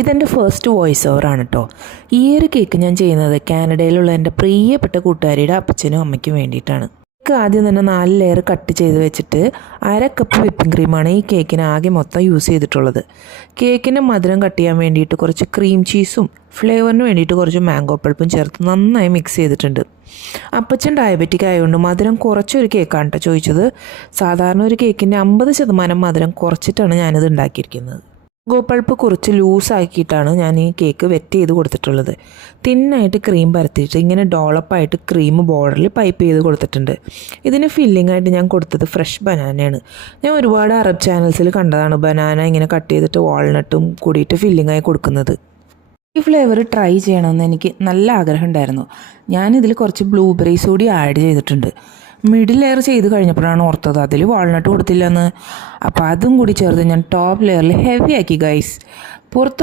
ഇതെൻ്റെ first voice ഓവറാണ് കേട്ടോ. ഈ ഒരു കേക്ക് ഞാൻ ചെയ്യുന്നത് കാനഡയിലുള്ള എൻ്റെ പ്രിയപ്പെട്ട കൂട്ടുകാരിയുടെ അപ്പച്ചനും അമ്മയ്ക്കും വേണ്ടിയിട്ടാണ്. കേക്ക് ആദ്യം തന്നെ 4 ലെയർ കട്ട് ചെയ്ത് വെച്ചിട്ട് 1/2 കപ്പ് വിപ്പിംഗ് ക്രീമാണ് ഈ കേക്കിന് ആകെ മൊത്തം യൂസ് ചെയ്തിട്ടുള്ളത്. കേക്കിൻ്റെ മധുരം കട്ട് ചെയ്യാൻ വേണ്ടിയിട്ട് കുറച്ച് ക്രീം ചീസും ഫ്ലേവറിന് വേണ്ടിയിട്ട് കുറച്ച് മാംഗോ പൾപ്പും ചേർത്ത് നന്നായി മിക്സ് ചെയ്തിട്ടുണ്ട്. അപ്പച്ചൻ ഡയബറ്റിക് ആയതുകൊണ്ട് മധുരം കുറച്ചൊരു കേക്കാണ് കേട്ടോ ചോദിച്ചത്. സാധാരണ ഒരു കേക്കിൻ്റെ 50% മധുരം കുറച്ചിട്ടാണ് ഞാനിത് ഉണ്ടാക്കിയിരിക്കുന്നത്. മാംഗോ കുറച്ച് ലൂസാക്കിയിട്ടാണ് ഞാൻ ഈ കേക്ക് വെറ്റ് ചെയ്ത് കൊടുത്തിട്ടുള്ളത്. തിന്നായിട്ട് ക്രീം പരത്തിയിട്ട് ഇങ്ങനെ ഡോളപ്പായിട്ട് ക്രീം ബോർഡറിൽ പൈപ്പ് ചെയ്ത് കൊടുത്തിട്ടുണ്ട്. ഇതിന് ഫില്ലിംഗ് ആയിട്ട് ഞാൻ കൊടുത്തത് ഫ്രഷ് ബനാനയാണ്. ഞാൻ ഒരുപാട് അറബ് ചാനൽസിൽ കണ്ടതാണ് ബനാന ഇങ്ങനെ കട്ട് ചെയ്തിട്ട് വാൾനട്ടും കൂടിയിട്ട് ഫില്ലിംഗായി കൊടുക്കുന്നത്. ഈ ഫ്ലേവർ ട്രൈ ചെയ്യണമെന്ന് എനിക്ക് നല്ല ആഗ്രഹം ഉണ്ടായിരുന്നു. ഞാനിതിൽ കുറച്ച് ബ്ലൂബെറീസ് കൂടി ആഡ് ചെയ്തിട്ടുണ്ട്. മിഡിൽ ലെയർ ചെയ്ത് കഴിഞ്ഞപ്പോഴാണ് ഓർത്തത് അതിൽ വാൾനട്ട് കൊടുത്തില്ലെന്ന്. അപ്പോൾ അതും കൂടി ചേർത്ത് ഞാൻ ടോപ്പ് ലെയറിൽ ഹെവി ആക്കി ഗൈസ്. പുറത്ത്